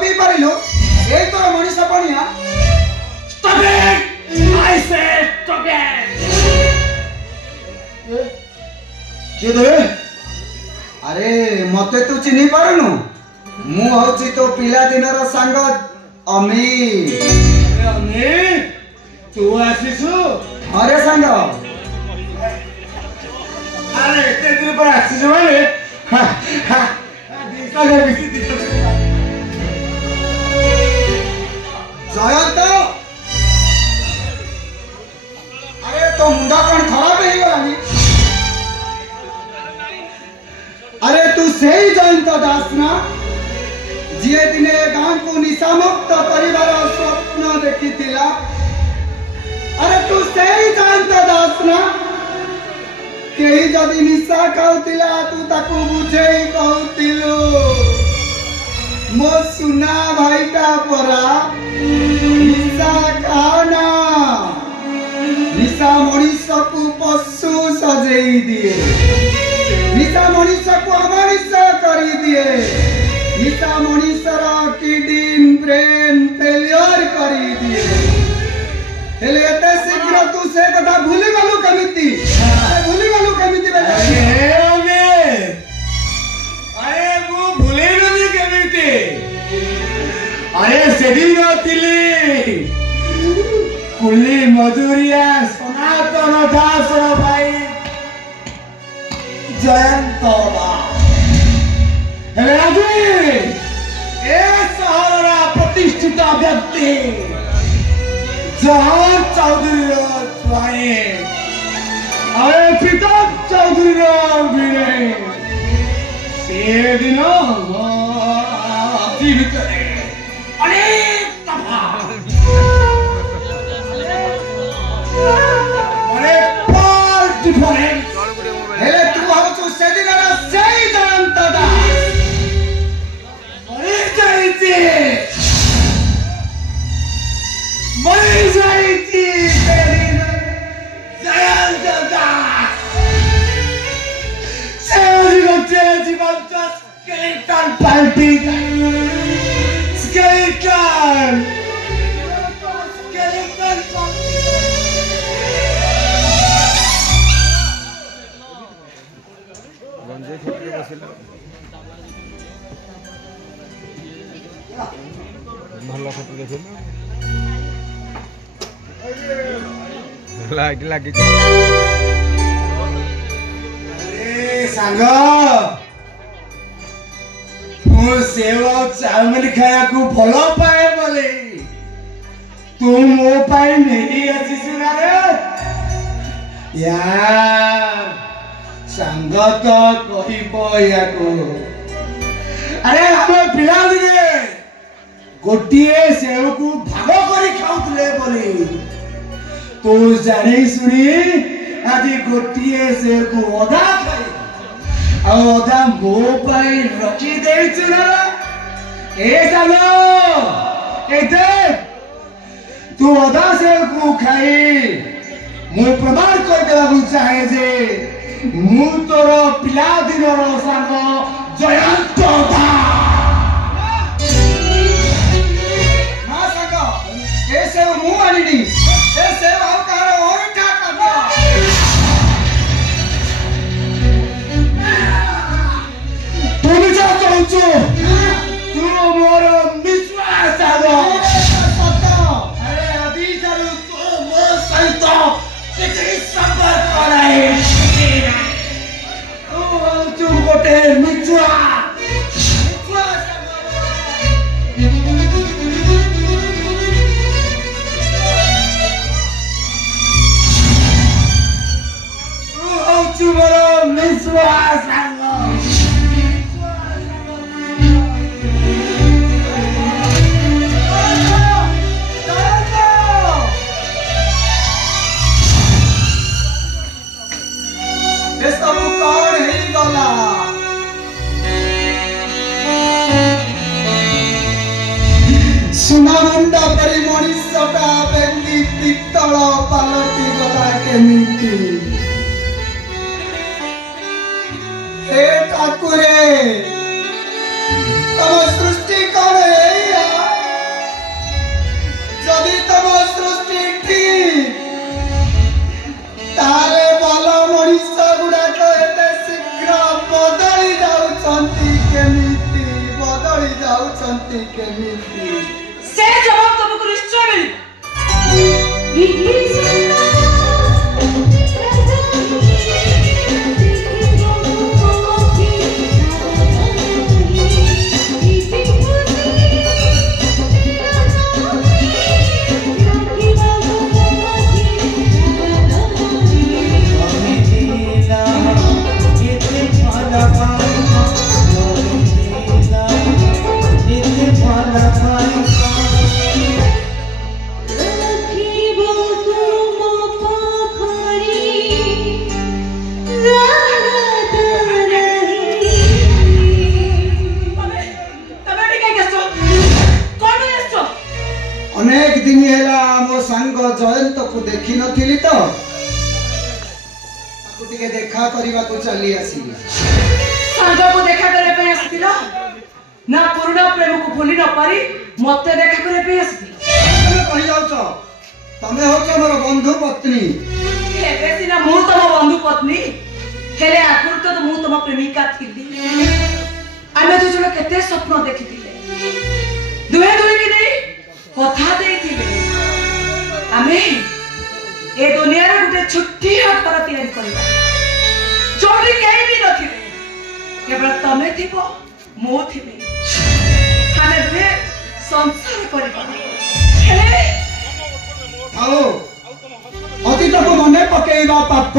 P पारिलु ए तोर Manish पणिया Stop it! I said stop it! के दे अरे मते तू चिनी पारुनु मु होची तो पिला दिनर संग अमी तू आसीसु अरे संग अरे एते दिन पर आसीसु माने दिसा के बिसी जयंत अरे तो मुंडा कौन खराब है गलानी अरे तू सही जयंत दास ना जिए दिने गांव को निशामुक्त परिवार स्वप्न देखी थिला अरे तू सही जयंत दास ना केही जदि निशा कहतिला तू ताकू बुझेई कहतिलु मो सुना भाईटा परा निशा खाना निशा मनीष को पशु सजेई दिए निशा मनीष को अमनीष करी दिए निशा मनीषर किडनी ब्रेन फेलियर करी दिए हेले एते शीघ्र तू से कथा भूली गलु कमिति भूली गलु कमिति अरे वो भूले नहीं केमिति अरे सेदिन तिली कुली मधुरिया सनातन दास भाई जयंत दास ए सहरर प्रतिष्ठित व्यक्ति जहां चौधरी स्वाई अरे पिता चौधरी भी से दिन जीवित अनेक दफा डिफरेंस हेले तू होचु सेदिनर सेई जयंत दास मरी जाइती सेदिन जयंत दास सेदिन गोटे जीवन स्केलेटन पार्टी स्केलेटन गंजे खेत बसिल भल खेत देखिल लाइट लगी सांग मु सेव चाउमिन खाया को भल पाए बोले तू मो पाई नहीं आसीसु ना रे यार सांग तो कहिबो याको अरे हम पिला दिने गोटिए सेव को भाग करी खाउतले बोले तू जानी सुनी आज गोटिए सेव को ओदा खाई अदा मो पाई रखी देछु ना ए सालो ए देख तू ओदा सेव को खाई मु प्रमाण कर देबा चाहे जे मु तोर पिला दिनर सांग जयंत मां संग ऐसे मु आनिनी ऐसे आउ कार और क्या करता तू भी जा चलचो तू मोर विश्वास आगो अरे अभी चलू तो मो सहित कितनी संपर्क कराए तू गोटे मिचुआ तू मोर विश्वास आगो सुनामुंडा परी मनीषटा बेली पित्तल पालटी गला केमिति हे ठाकुरे तम सृष्टि कौन है गति केमिति से जवाब तुमको निश्चय मिली अनेक दिन हेला मो सांग जयंत को देखी नथिली तो ताकू टिके देखा करबा को चली आसीला सांग को देखा करे पे आस्तिला ना पुराना प्रेम को भूली न पारी मते देखा करे पे आस्तिला तमे कहि जाउ छ तमे हो छ मोर बंधु पत्नी हेबे सिना मु तम बंधु पत्नी हेले आगुर तो मु तम प्रेमिका थिली आमे दुजण केते स्वप्न देखिथिले दुहे दुहे की नहीं कथा देइथिले आमे ए दुनिया रे गुटे छुट्टी घर तैयारी करबा जोड़ी केही भी नथिले केवल तमे थिबो मो थिबे हाने बे संसार करबा हेले आओ अतीत को मने पकेइबा पाप